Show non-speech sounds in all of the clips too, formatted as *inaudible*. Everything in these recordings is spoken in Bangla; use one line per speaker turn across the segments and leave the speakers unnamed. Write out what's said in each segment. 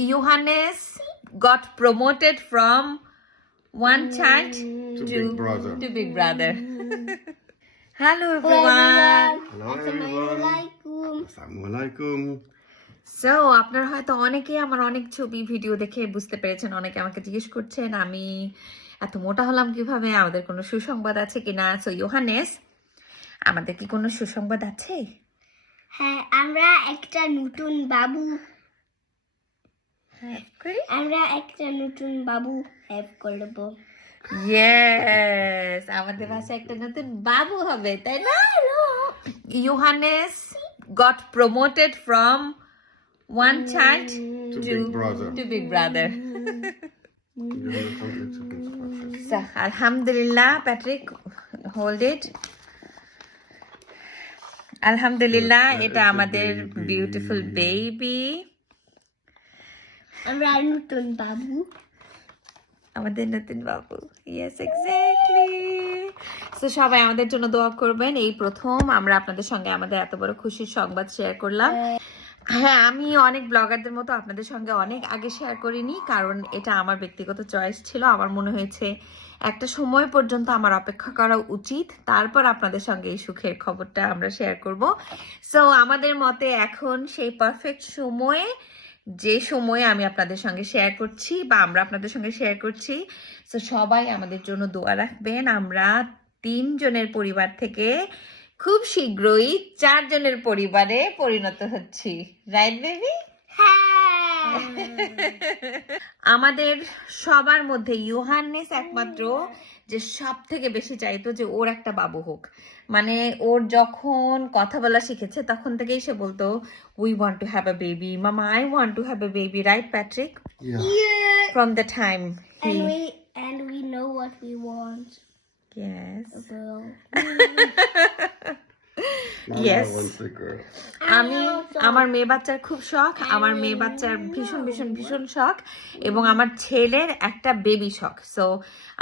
Johannes got promoted from one child
To
to
big brother.
to big brother. Hello everyone.
Hello everyone.
Assalamualaikum.
So আপনারা হয়তো অনেকেই আমার অনেক ছবি ভিডিও দেখে বুঝতে পেরেছেন অনেকে আমাকে জিজ্ঞেস করছেন আমি এত মোটা হলাম কীভাবে আমাদের কোনো সুসংবাদ আছে কিনা সো ইয়োহানেস আমাদের কি কোনো সুসংবাদ আছে
হ্যাঁ আমরা একটা নতুন বাবু
হ্যাঁ হ্যাঁ,
আমরা একটা নতুন বাবু হেল্প করব।
ইয়েস আমাদের পাশে একটা নতুন বাবু হবে তাই না? Yohannes got promoted from one child
to to
big আলহামদুলিল্লাহ প্যাট্রিক হোল্ড ইট আলহামদুলিল্লাহ এটা আমাদের বিউটিফুল বেবি আমাদের নতুন বাবু ইয়েস সবাই আমাদের জন্য দোয়া করবেন। এই প্রথম আমরা আপনাদের সঙ্গে আমাদের এত বড় খুশির সংবাদ শেয়ার করলাম। হ্যাঁ আমি অনেক ব্লগারদের মতো আপনাদের সঙ্গে অনেক আগে শেয়ার করিনি, কারণ এটা আমার ব্যক্তিগত চয়েস ছিল। আমার মনে হয়েছে একটা সময় পর্যন্ত আমার অপেক্ষা করা উচিত। তারপর আপনাদের সঙ্গে এই সুখের খবরটা আমরা শেয়ার করব। সো আমাদের মতে এখন সেই পারফেক্ট সময়ে যে সময়ে আমি আপনাদের সঙ্গে শেয়ার করছি বা আমরা আপনাদের সঙ্গে শেয়ার করছি সো সবাই আমাদের জন্য দোয়া রাখবেন। আমরা তিনজনের পরিবার থেকে খুব শীঘ্রই চারজনের পরিবারে পরিণত হচ্ছি। রাইট বেবি
হ্যাঁ। *laughs*
আমাদের সবার মধ্যে ইউহান্নেস একমাত্র যে সব থেকে বেশি চাইতো যে ওর একটা বাবু হোক। মানে ওর যখন কথা বলা শিখেছে তখন থেকেই সে বলতো we want to have a baby mama I want to have a baby right Patrick. From the time
and we know what we want.
Yes.
a girl. *laughs*
Yes. আমি আমার মেয়ে বাচ্চার খুব শখ আমার মেয়ে বাচ্চার ভীষণ ভীষণ ভীষণ শখ এবং আমার ছেলের একটা বেবি শখ। সো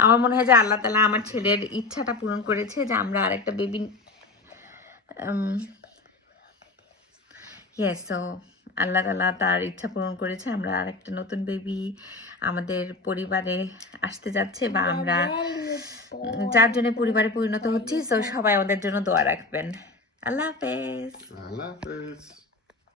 আমার মনে হয় যে আল্লাহ তালা আমার ছেলের ইচ্ছাটা পূরণ করেছে যে আমরা আর একটা বেবি ইয়েস সো আল্লাহ তালা তার ইচ্ছা পূরণ করেছে আমরা আর একটা নতুন বেবি আমাদের পরিবারে আসতে যাচ্ছে বা আমরা চারজনের পরিবারে পরিণত হচ্ছি সো সবাই আমাদের জন্য দোয়া রাখবেন।
Allah Hafiz.